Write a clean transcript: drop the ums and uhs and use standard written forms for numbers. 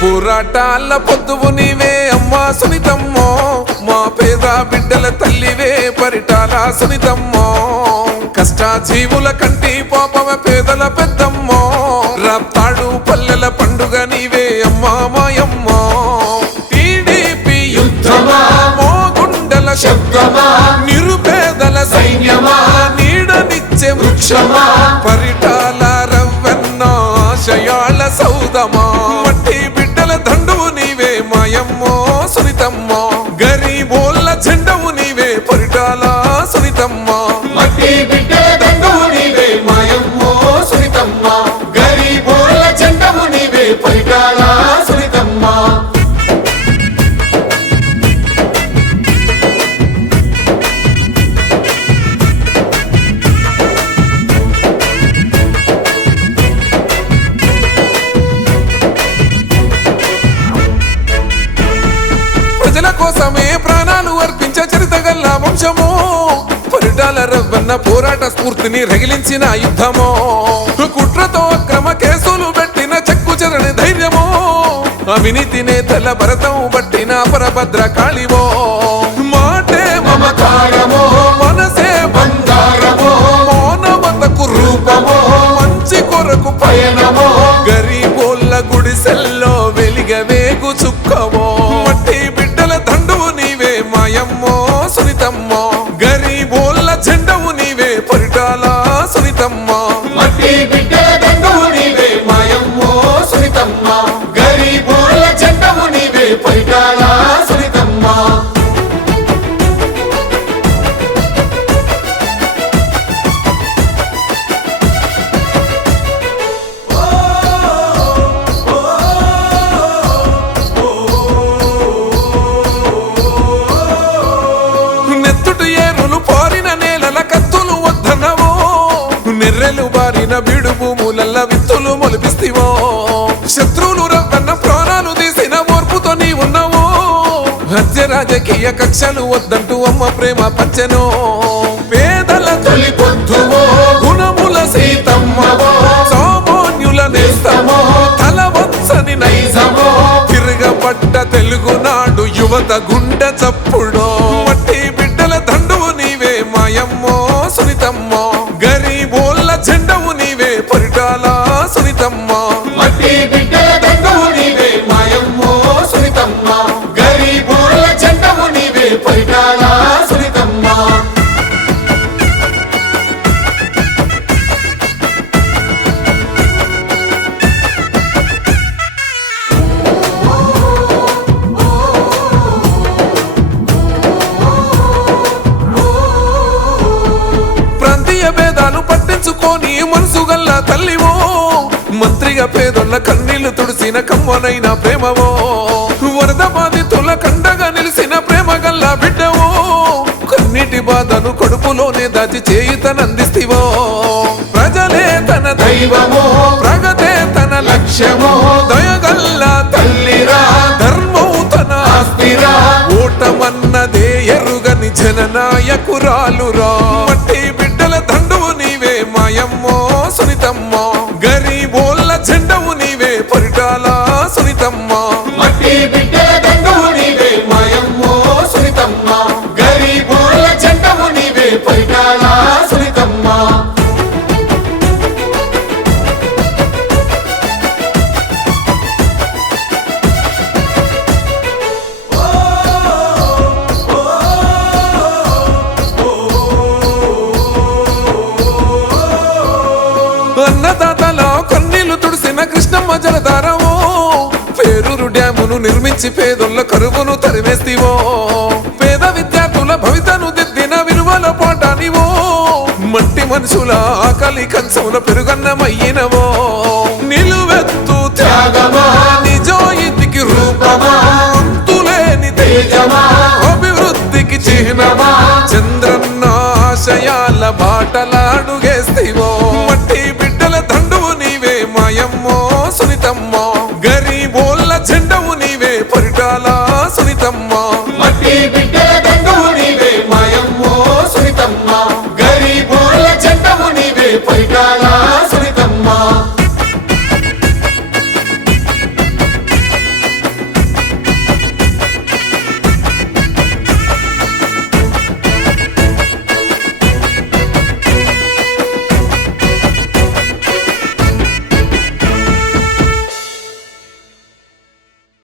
పోరాటాల పొద్దువు నీవే అమ్మా సునీతమ్మో, మా పేద బిడ్డల తల్లివే పరిటాల సునీతమ్మో. కష్టాజీవుల కంటి పాపమ పేదల పెద్దమ్మో, రాప్తాడు పల్లెల పండుగ నీవే అమ్మా మాయమ్మో. టీడీపీ యుద్ధమా మోగుండల శబ్దమా, నిరుపేదల సైన్యమా నీడనిచ్చే వృక్షమా, పరిటాల రవ్వన్న ఆశయాల సౌదమా. మట్టి బిడ్డల దండువు నీవే మాయమ్మో సునీతమ్మో, గరీబోళ్ళ జెండవు నీవే పరిటాల సునీతమ్మో. మట్టి బిడ్డల దండువు నీవే మాయమ్మో సునీతమ్మో, గరీబోళ్ళ జెండవు నీవే పరిటాల సునీతమ్మో. ప్రజల కోసమే ప్రాణాలు అర్పించే చరితగల్ల వంశమో, పరిటాల రవ్వన్న పోరాట స్ఫూర్తిని రగిలించిన యుద్ధమో. కుట్రతో అక్రమ కేసులు పెట్టిన చెక్కు చెరని ధైర్యమో, అవినీతి నేతల భరతం పట్టిన పరభద్ర కాళివో. మాటే మమకారమో మనసే బంగారమో, మౌనవతకు రూపమో, మంచి కొరకు పయనమో, గరీబోళ్ళ గుడిసెల్లో వెలిగవేగు చుక్కవో. మట్టి బిడ్డల దండువు నీవే మాయమ్మో సునీతమ్మో, గరీబోళ్ళ జెండవు నీవే పరిటాల సునీతమ్మో. మట్టి బిడ్డల దండువు నీవే మాయమ్మో సునీతమ్మో, గరీబోళ్ళ జెండవు నీవే పరిటాల సునీతమ్మో. నెత్తుటు ఏరులు పారిన నేలల కత్తులు వద్దనవో, నెర్రెలు బారిన బీడు భూములల్ల విత్తులు మొలిపిస్తివో. శత్రువులు రవ్వన్న ప్రాణాలు తీసిన ఓర్పుతో నీ ఉన్నావో, హత్య రాజకీయ కక్షలు వద్దంటూ అమ్మ ప్రేమ పంచెనో. పేదల తొలి పొద్దువో గుణముల సీతమ్మవో, సామాన్యుల నేస్తమో, తల వంచని నైజమో, తిరగబడ్డ తెలుగునాడు యువత గుండె చప్పుడో. మట్టి బిడ్డల దండువు నీవే మాయమ్మో సునీతమ్మో, గరీబోళ్ళ జెండవు నీవే పరిటాల సునీతమ్మో. మట్టి బిడ్డల దండువు నీవే మాయమ్మో సునీతమ్మో, గరీబోళ్ళ జెండవు నీవే పరిటాల సునీతమ్మో. ప్రాంతీయ భేదాలు పట్టించుకొని మనసు గల్ల తల్లివో, మంత్రిగా పేదోళ్ళ కన్నీళ్లు తుడిసిన కమ్మనైన ప్రేమవో. వరద బాధితుల కండగా నిలిసిన ప్రేమ గల్ల బిడ్డవో, కన్నీటి బాధను కడుపులోనే దాచి చేయుతనందిస్తివో. ప్రజలే తన దైవమో, ప్రగతే తన లక్ష్యమో, దయగల్ల తల్లిరా, ధర్మం తన ఆస్తిరా, ఓటమన్నదే ఎరుగని జననాయకురాలురా. మట్టి బిడ్డల దండువు నీవే మాయమ్మో సునీతమ్మో, గరీబోళ్ళ జెండవు నీవే పరిటాల సునీతమ్మో. మట్టి బిడ్డల దండువు నీవే మాయమ్మో సునీతమ్మో, గరీబోళ్ళ జెండవు నీవే పరిటాల సునీతమ్మో. అన్నదాతల కన్నీళ్లు తుడిసిన కృష్ణమ్మ జలధారవో, పేరూరు డ్యామును నిర్మించి పేదోళ్ళ కరువును తరిమేస్తివో. పేద విద్యార్థుల భవితను దిద్దిన విలువల పాఠానివో, మట్టి మనుషుల ఆకలి కంచముల పెరుగన్నమయ్యినవో. నిలువెత్తు త్యాగమా, నిజాయితీకి రూపమా, అంతులేని తేజమా, అభివృద్ధికి చిహ్నమా, చంద్రన్న ఆశయాల బాటలాడుగేస్తివో. మట్టి బిడ్డల దండువు నీవే మాయమ్మో సునీతమ్మో,